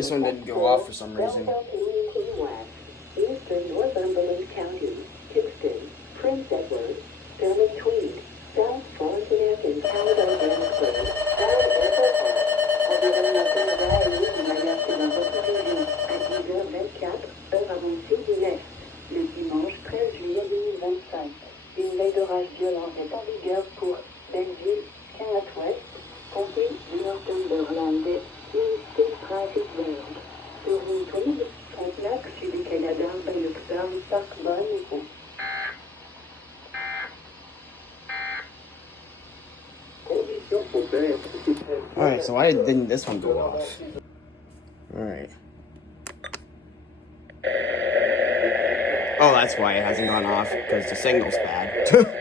This one didn't go off for some reason. Eastern Northumberland County, Kingston, Prince Edward, Fairmont Tweed, South Frontenac and Caledonia Williamsburg, Valley Airport Park. Environ la Canada est immédiate dans votre région à 10h24, heure avancée de l'Est, le dimanche 13 juillet 2025. Une veille d'orage violent est en vigueur pour Belleville, Kenneth West, comté du Northumberland et East Traffic Road. Sur une Tweed, Frontenac, Sud du Canada, Williamsburg, Parkbonne et Pont. Alright, so why didn't this one go off? Alright. Oh, that's why it hasn't gone off, because the signal's bad.